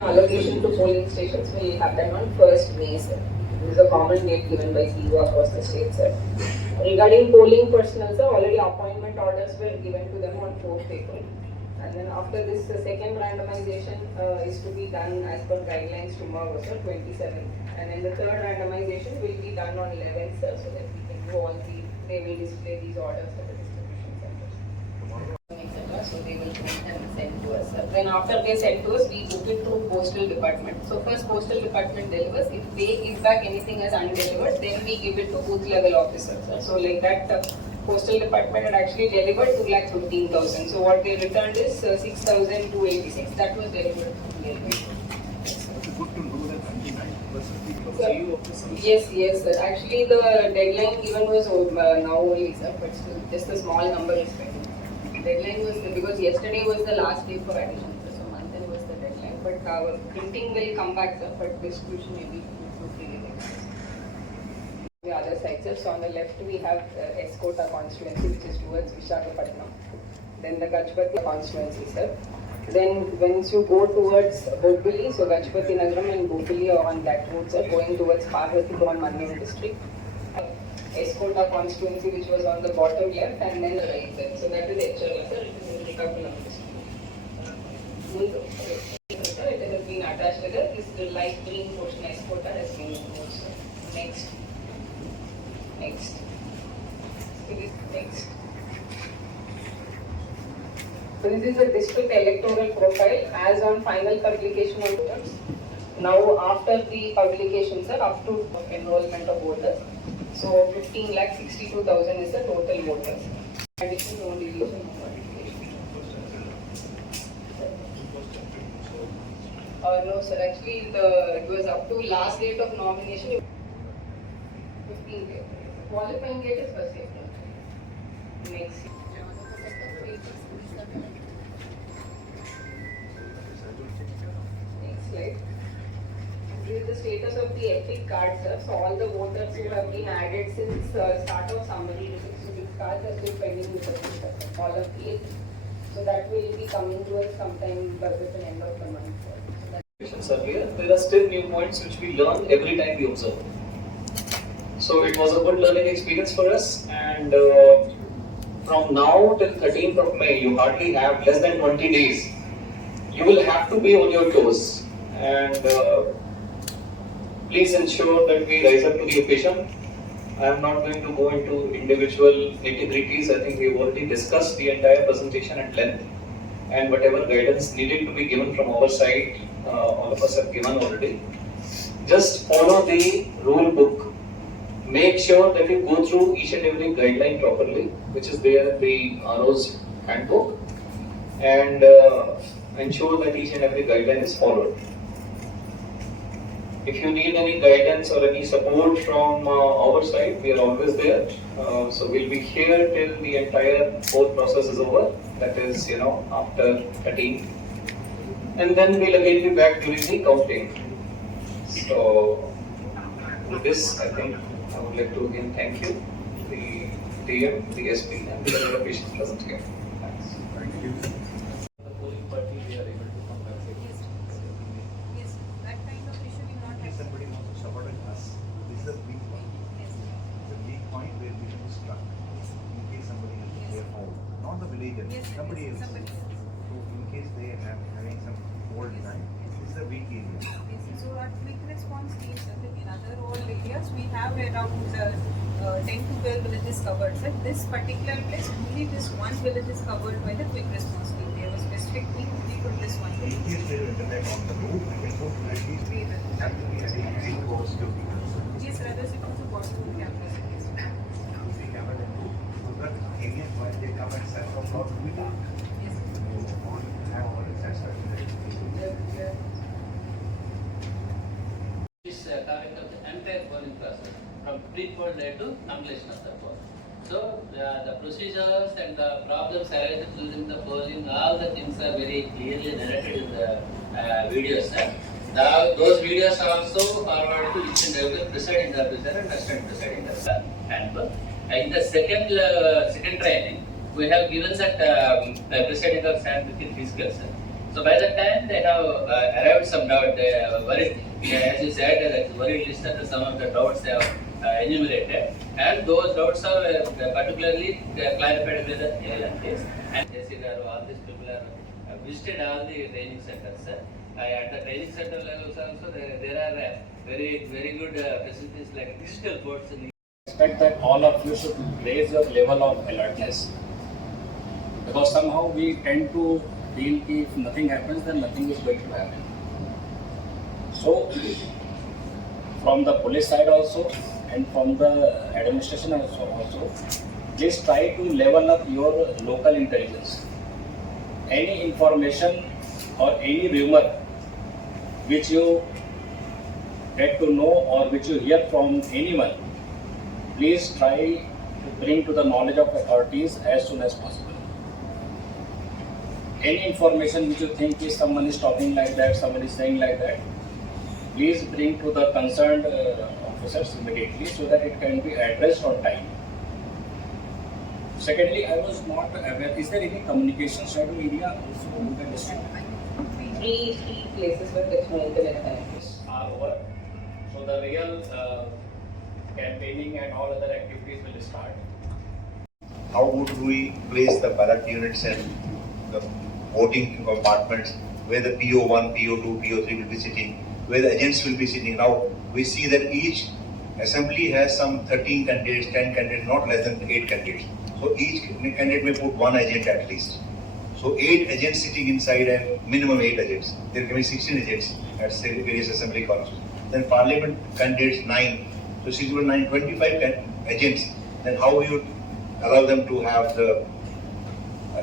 Allocation to polling stations will happen on 1st May, sir. This is a common date given by CEO across the state, sir. Regarding polling personnel, sir, already appointment orders were given to them on 4th April. And then after this, the second randomization is to be done as per guidelines tomorrow, sir, 27th. And then the third randomization will be done on 11th, sir, so that we can do all they will display these orders at the distribution centers. So they will print and send to us. Then after they send to us, we book it through postal department. So first postal department delivers. If they give back anything as undelivered, then we give it to booth level officers. So like that, postal department had actually delivered 2,15,000. So what they returned is 6,286. That was delivered. Yes, sir. Actually, the deadline given was now only, sir, but still just a small number is pending. Deadline was because yesterday was the last day for addition, so month end was the deadline. But our printing will come back, sir, but distribution may be 2-3 days. The other side, sir. So on the left we have 𝗟𝗶𝗃𝗁𝗃 constituency, which is towards Visakhapatnam. Then the 𝗟𝗶𝗃𝗃 constituency, sir. Then once you go towards 𝗼𝗵𝗃, so 𝗟𝗶𝗃 Nagaram and 𝗼𝗵𝗃 are on that route, sir, going towards 𝗼𝗺𝗃 district. 𝗟𝗏𝗃 constituency, which was on the bottom left, and then the right side. So that is 𝗟𝗏, sir. It is in Srikakulam district. It has been attached to this. The light green portion 𝗟𝗏𝗃 has been removed, sir. Next. So this is the district electoral profile as on final publication of voters. Now after the publication, sir, up to enrollment of voters. So 15,62,000 is the total voters. Addition, no deletion, no modification. No, sir. Actually, it was up to last date of nomination. 15th April. Qualifying date is 1st April. Next. Next slide. This is the status of the EPIC cards, sir. So all the voters who have been added since start of summary, so these cards are still pending with the all of the. So that will be coming to us sometime by the end of the month. There are still new points which we learn every time we observe. So it was a good learning experience for us, and from now till 13th of May, you hardly have less than 20 days. You will have to be on your toes, and please ensure that we rise up to the occasion. I am not going to go into individual nitty-gritties. I think we have already discussed the entire presentation at length, and whatever guidance needed to be given from our side, all of us have given already. Just follow the rule book. Make sure that you go through each and every guideline properly, which is there in the RO's handbook, and ensure that each and every guideline is followed. If you need any guidance or any support from our side, we are always there. So we'll be here till the entire whole process is over. That is, after 13. And then we'll again be back during the counting. So with this, I think I would like to again thank you, the DM, the SP, and the other patients present here. Thanks. Thank you. The polling party, they are able to compensate. Yes, that kind of issue will not happen. Somebody wants to sabotage us. This is a weak point. Yes. It's a weak point where we should be struck in case somebody else is there home. Not the villagers, Yes, somebody else. Somebody else. So in case they have having some old time, this is a weak area. Yes, so at quick response teams, in other old areas, we have around 10 to 12 villages covered. So this particular place, only this one village is covered by the quick response team. There was specific team only for this one In village. case there is internet on the road, we can put at least We will. have to be at least close to the Yes, rather it also possible cameras. camera and do. So that areas when they come and set up lot will be done. Yes. On have our access. This correct of the entire polling process from pre-poll day to completion of the poll. So the procedures and the problems arising during the polling, all the things are very clearly narrated in the videos. Those videos are also forwarded to each and every presiding officer and assistant presiding officer handbook. In the second training, we have given that presiding officer handbook in physical. So So by that time they have arrived some doubt. They are worried, as you said, that worried list that some of the doubts they have enumerated, and those doubts are particularly clarified with the ALMTs. And all these people are visited all the training centers. At the training center levels also there are very good facilities like digital boards. Expect that all of you should raise your level of alertness, because somehow we tend to feel if nothing happens then nothing is going to happen. So from the police side also and from the administration also, please try to level up your local intelligence. Any information or any rumor which you get to know or which you hear from anyone, please try to bring to the knowledge of authorities as soon as possible. Any information which you think is someone is talking like that, someone is saying like that, please bring to the concerned officers immediately so that it can be addressed on time. Secondly, I was not aware, is there any communication shadow area also in the district? Three places where there's no internet connection. Are over. So the real campaigning and all other activities will start. How would we place the ballot units and the voting compartments where the PO1, PO2, PO3 will be sitting, where the agents will be sitting? Now we see that each assembly has some 13 candidates, 10 candidates, not less than 8 candidates. So each candidate may put one agent at least. So 8 agents sitting inside and minimum 8 agents. There can be 16 agents at various assembly columns. Then parliament candidates 9. So 6 over 9, 25 agents. Then how you allow them to have the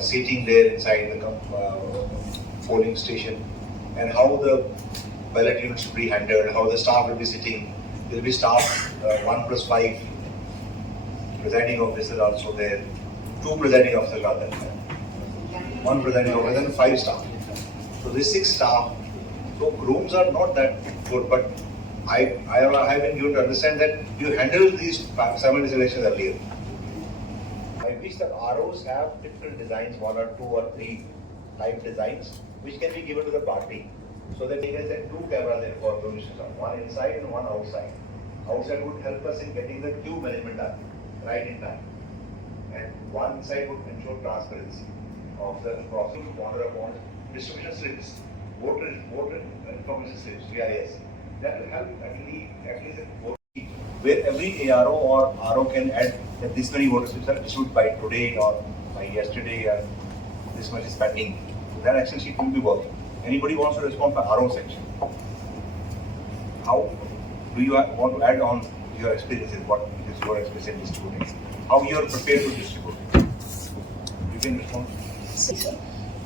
seating there inside the polling station, and how the ballot units will be handled, how the staff will be sitting. There will be staff 1+5 presiding officers also there, 2 presiding officers rather than 1 presiding officer and 5 staff. So this 6 staff. So rooms are not that good, but I have been given to understand that you handled these simultaneous elections earlier. I wish that ROs have different designs, 1 or 2 or 3 type designs, which can be given to the party, so that they can set 2 cameras there for positions, one inside and one outside. Outside would help us in getting the queue management done right in time, and one side would ensure transparency of the process, water upon distribution slips, voter information slips, VIS. That will help at least where every ARO or RO can add that this many voter slips are issued by today or by yesterday, and this much is pending. That action sheet will be working. Anybody wants to respond for RO section? How do you want to add on your experiences? What is your experience in distributing? How you are prepared to distribute? You can respond.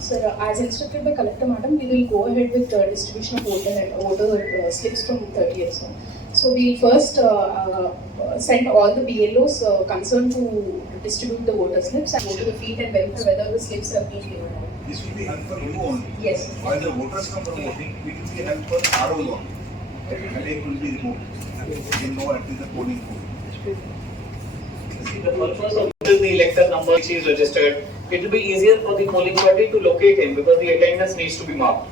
Sir, as instructed by Collector Madam, we will go ahead with the distribution of voter slips from 30th. So we first send all the BLOs concerned to distribute the voter slips and go to the field and verify whether the slips have been given out. This will be helpful for you only. Yes. While the voters come for voting, it will be helpful for ROs only. The headache will be removed. You know at least the polling booth. See, the purpose of the elector number which is registered, it will be easier for the polling party to locate him because the attendance needs to be marked.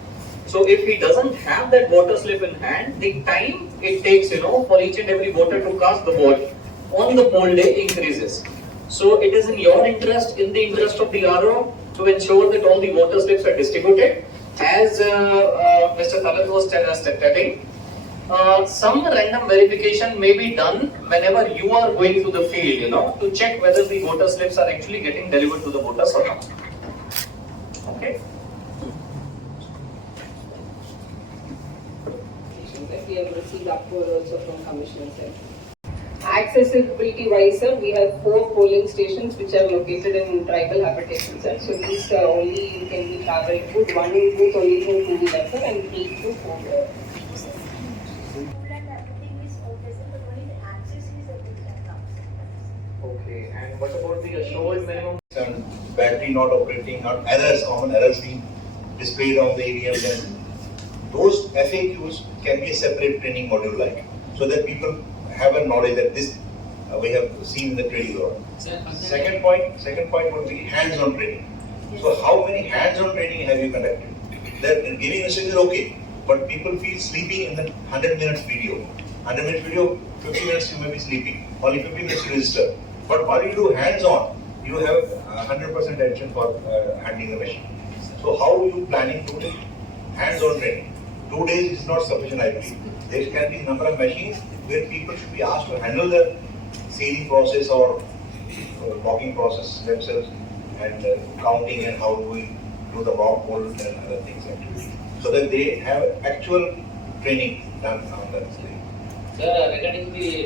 So if he doesn't have that voter slip in hand, the time it takes, for each and every voter to cast the vote on the poll day increases. So it is in your interest, in the interest of the RO, to ensure that all the voter slips are distributed. As Mr. 𝗼𝗺 was telling, some random verification may be done whenever you are going to the field, to check whether the voter slips are actually getting delivered to the voters or not. Okay. That we have received upward also from Commissioner sir. Accessibility wise, sir, we have 4 polling stations which are located in tribal habitation, sir. So these only can be traveled with 1 booth only through 2-wheeler, sir, and 3 to 4-wheeler. Okay, and what about the assured minimum? Some battery not operating, not errors, common errors being displayed on the AVMs, and those FAQs can be a separate training module like, so that people have a knowledge that this we have seen in the training ground. Second point would be hands-on training. So how many hands-on training have you conducted? They're giving instructions okay, but people feel sleeping in the 100 minutes video. 100 minutes video, 50 minutes you may be sleeping, only 50 minutes to register. But while you do hands-on, you have 100% attention for handling the machine. So how are you planning to do hands-on training? 2 days is not sufficient, I believe. There can be a number of machines where people should be asked to handle the sealing process or walking process themselves and counting and how do we do the mock mold and other things actually. So that they have actual training done on that slave. Sir, regarding the